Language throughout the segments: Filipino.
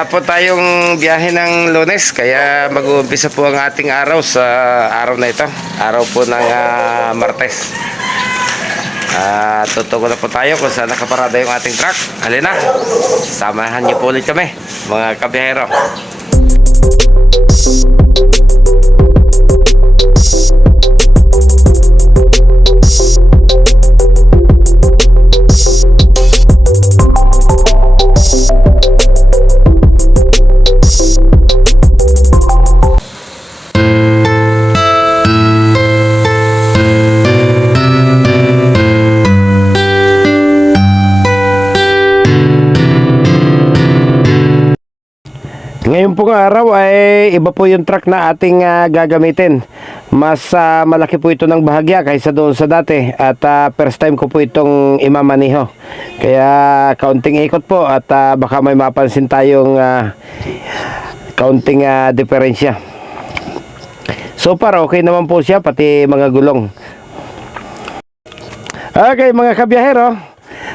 Wala po tayong biyahe ng Lunes, kaya mag-uumpisa po ang ating araw sa araw na ito. Araw po ng Martes. Tutuko na po tayo kung saan nakaparada yung ating truck. Halina, samahan niyo po ulit kami, mga kabiyahero. Ngayon pong araw ay iba po yung truck na ating gagamitin. Mas malaki po ito ng bahagya kaysa doon sa dati. At first time ko po itong imamaniho. Kaya kaunting ikot po at baka may mapansin tayong kaunting diferensya. So far okay naman po siya, pati mga gulong. Okay mga kabiyahero,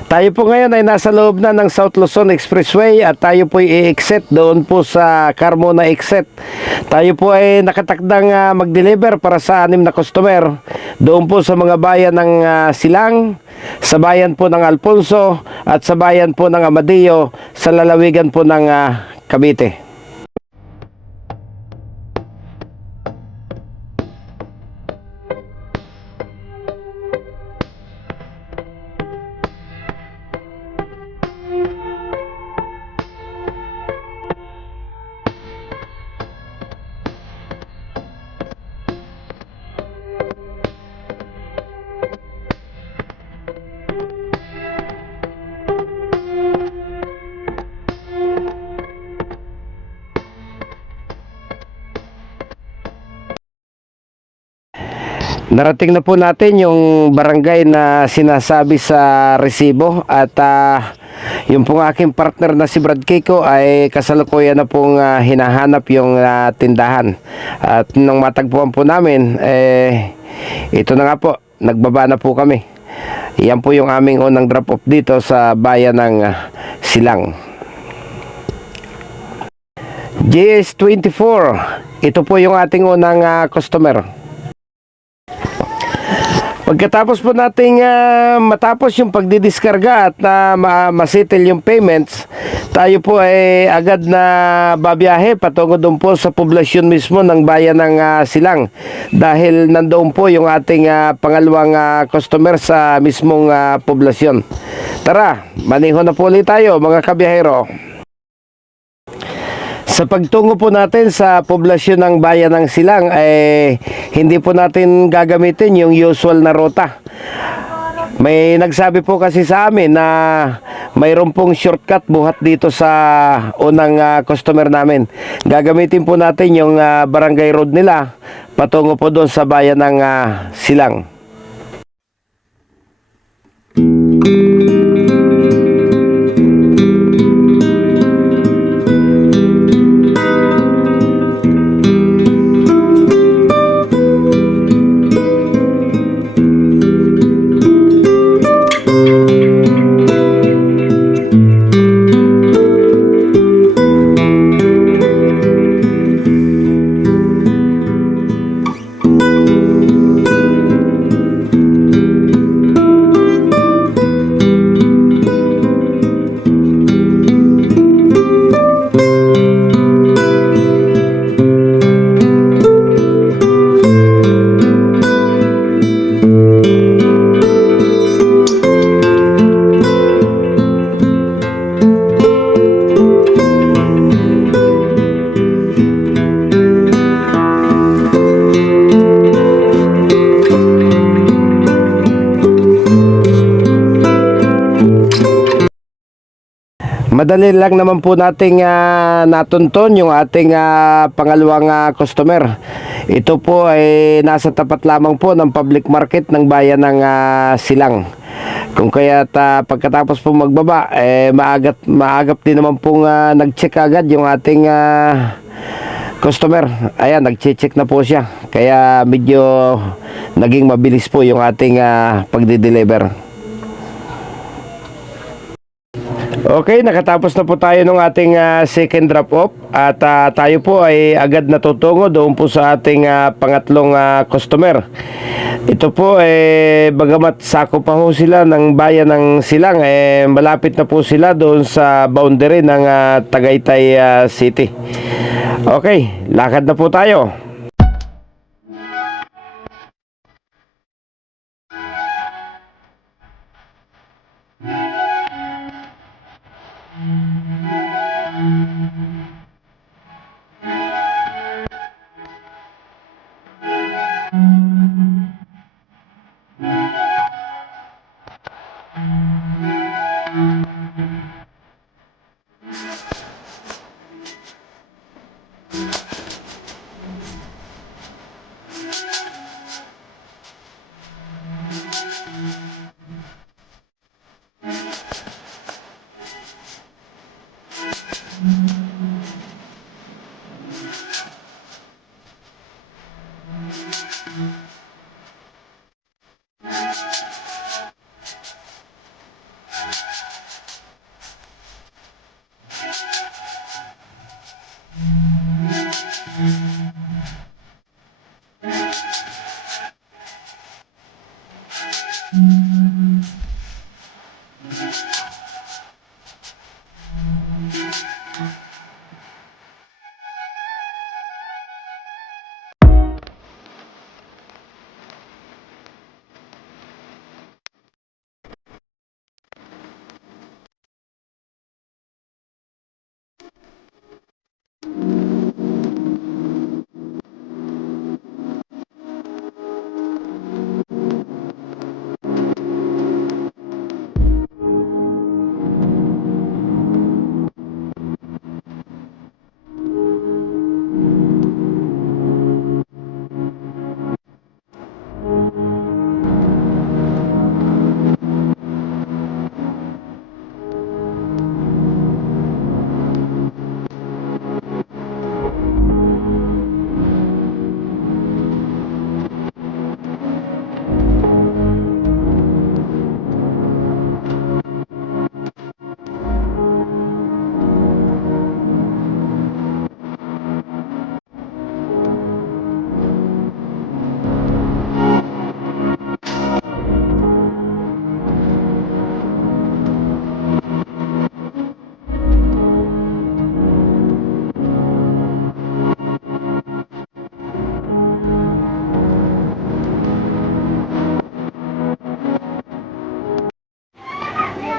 tayo po ngayon ay nasa loob na ng South Luzon Expressway at tayo po ay i-exit doon po sa Carmona exit. Tayo po ay nakatakdang mag-deliver para sa 6 na customer doon po sa mga bayan ng Silang, sa bayan po ng Alfonso at sa bayan po ng Amadillo sa lalawigan po ng Cavite. Narating na po natin yung barangay na sinasabi sa resibo at yung pong aking partner na si Brad Kiko ay kasalukuyan na pong hinahanap yung tindahan. At nung matagpuan po namin, ito na nga po, nagbaba na po kami. Yan po yung aming unang drop off dito sa bayan ng Silang. GS24, ito po yung ating unang customer. Pagkatapos po nating matapos yung pagdidiskarga at masettle yung payments, tayo po ay agad na babiyahe patungo doon po sa poblasyon mismo ng bayan ng Silang. Dahil nandoon po yung ating pangalawang customer sa mismong poblasyon. Tara, maniho na po ulit tayo mga kabiyahero. Sa pagtungo po natin sa poblasyon ng bayan ng Silang ay hindi po natin gagamitin yung usual na ruta. May nagsabi po kasi sa amin na mayroon pong shortcut buhat dito sa unang customer namin. Gagamitin po natin yung barangay road nila patungo po doon sa bayan ng Silang. Madali lang naman po nating natunton yung ating pangalawang customer. Ito po ay nasa tapat lamang po ng public market ng bayan ng Silang. Kung kaya't pagkatapos po magbaba, maagap din naman pong nag-check agad yung ating customer. Ayan, nag-check na po siya. Kaya medyo naging mabilis po yung ating pagdi-deliver. Okay, nakatapos na po tayo ng ating second drop off at tayo po ay agad natutungo doon po sa ating pangatlong customer. Ito po bagamat sako pa ho sila ng bayan ng Silang, malapit na po sila doon sa boundary ng Tagaytay City. Okay, lakad na po tayo.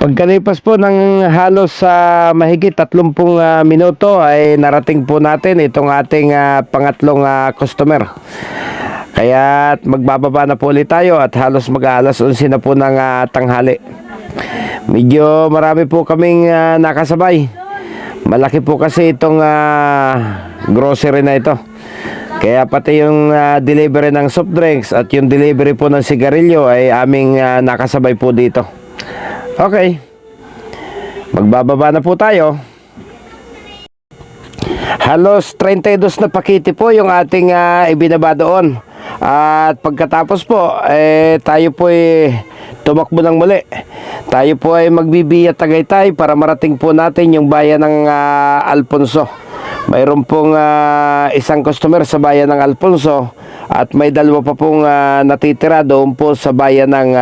Pagkalipas po ng halos sa mahigit 30 minuto ay narating po natin itong ating pangatlong customer. Kaya magbababa na po ulit tayo at halos mag-aalas 11 na po ng tanghali. Medyo marami po kaming nakasabay. Malaki po kasi itong grocery na ito. Kaya pati yung delivery ng soft drinks at yung delivery po ng sigarilyo ay aming nakasabay po dito. Okay, magbababa na po tayo. Halos 32 na pakete po yung ating ibinaba doon. At pagkatapos po, tayo po tumakbo ng muli. Tayo po ay magbibiya Tagaytay para marating po natin yung bayan ng Alfonso. Mayroon pong isang customer sa bayan ng Alfonso at may dalawa pa pong natitira doon po sa bayan ng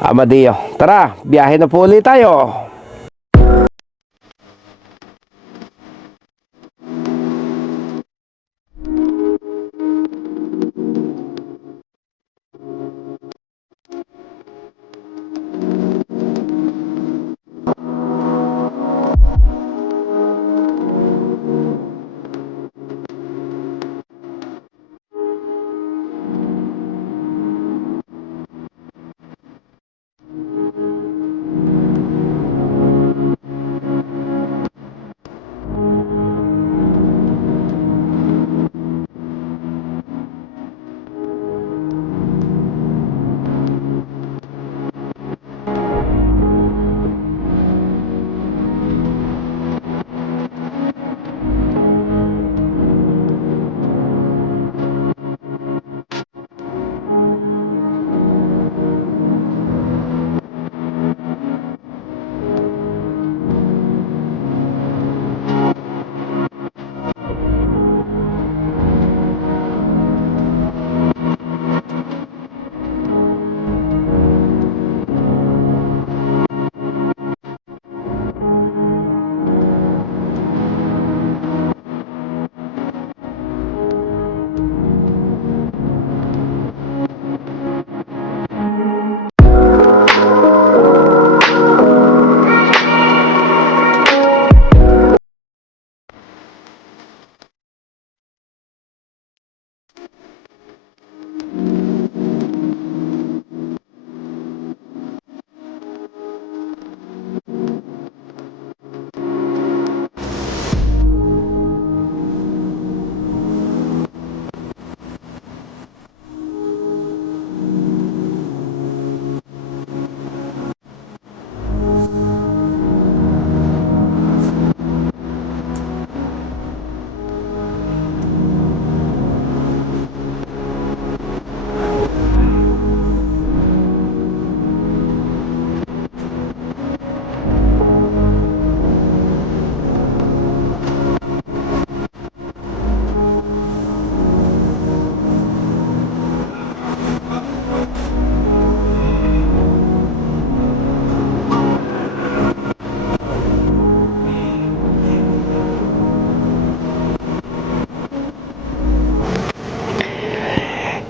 Amadeo. Tara, biyahe na po ulit tayo.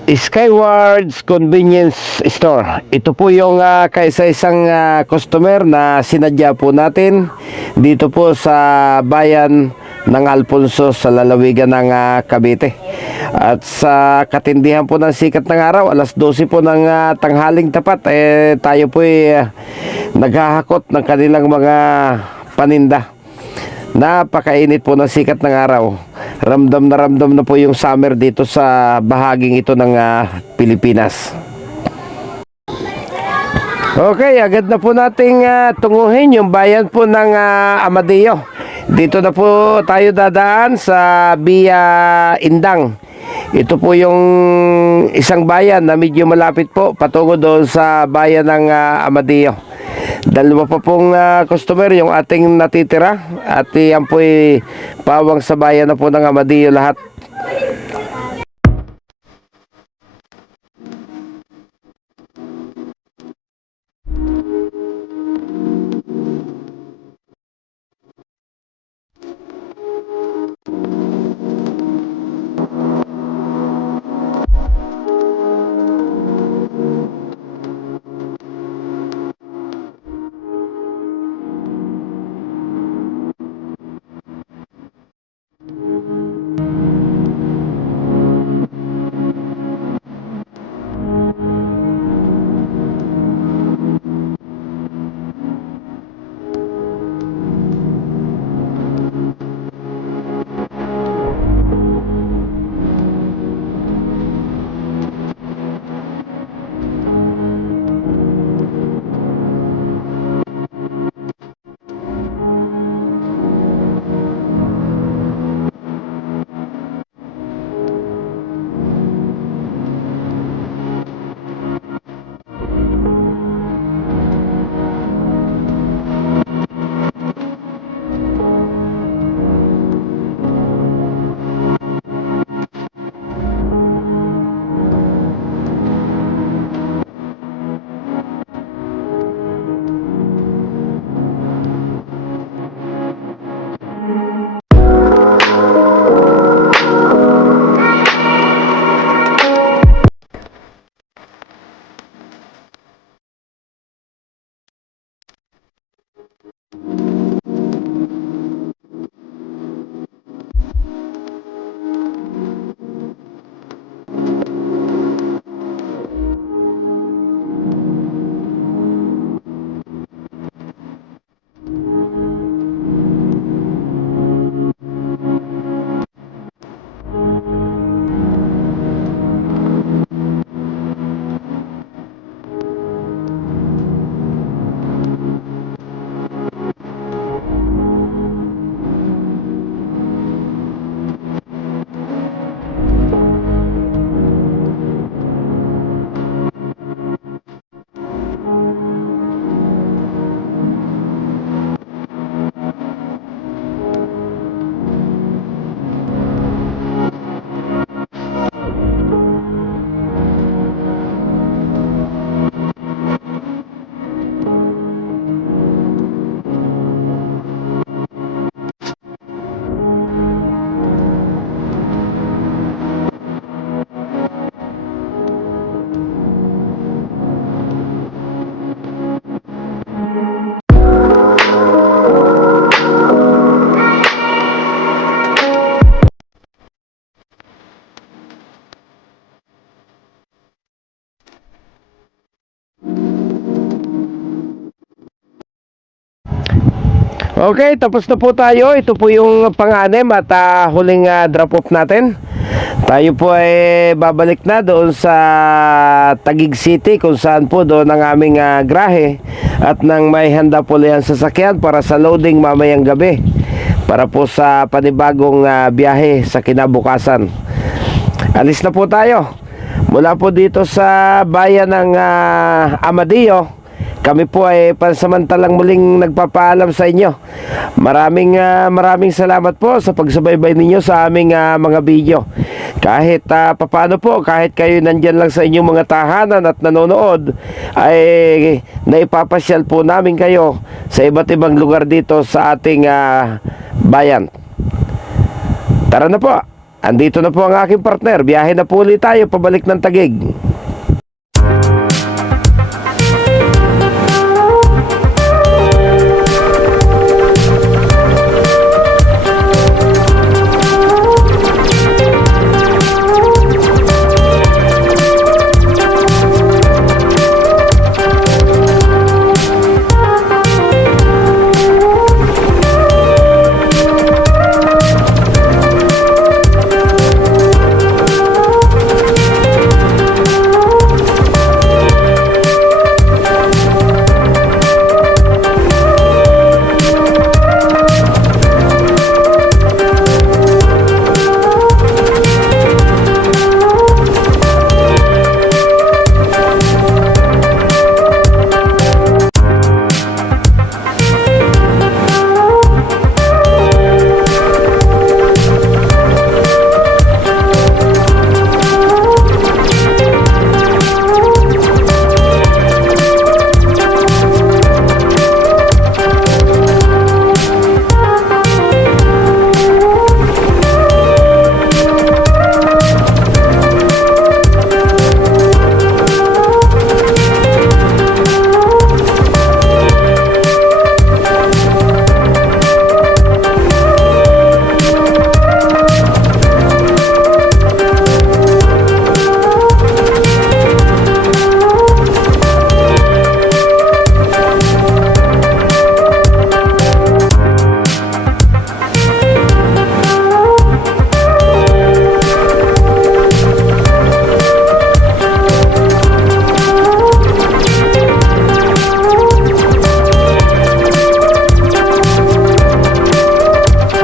Skywards Convenience Store. Ito po yung kaisa-isang customer na sinadya po natin dito po sa bayan ng Alfonso sa lalawigan ng Cavite. At sa katindihan po ng sikat ng araw, alas 12 po ng tanghaling tapat, tayo po naghahakot ng kanilang mga paninda. Napakainit po ng sikat ng araw. Ramdam na po yung summer dito sa bahaging ito ng Pilipinas. Okay, agad na po nating tunguhin yung bayan po ng Amadeo. Dito na po tayo dadaan sa Via Indang. Ito po yung isang bayan na medyo malapit po patungo doon sa bayan ng Amadeo. Dalawa pa pong customer yung ating natitira at yan po pawang sa bayan na po ng Amadeo lahat. Okay, tapos na po tayo. Ito po yung pang-anim at huling drop off natin. Tayo po ay babalik na doon sa Taguig City kung saan po doon ang aming grahe at nang may handa po yan sasakyan para sa loading mamayang gabi para po sa panibagong biyahe sa kinabukasan. Alis na po tayo mula po dito sa bayan ng Amadeo. Kami po ay pansamantalang muling nagpapaalam sa inyo. Maraming salamat po sa pagsubaybay ninyo sa aming mga video. Kahit papaano po, kahit kayo nandyan lang sa inyong mga tahanan at nanonood, ay naipapasyal po namin kayo sa iba't ibang lugar dito sa ating bayan. Tara na po. Andito na po ang aking partner. Biyahe na po ulit tayo pabalik ng Taguig.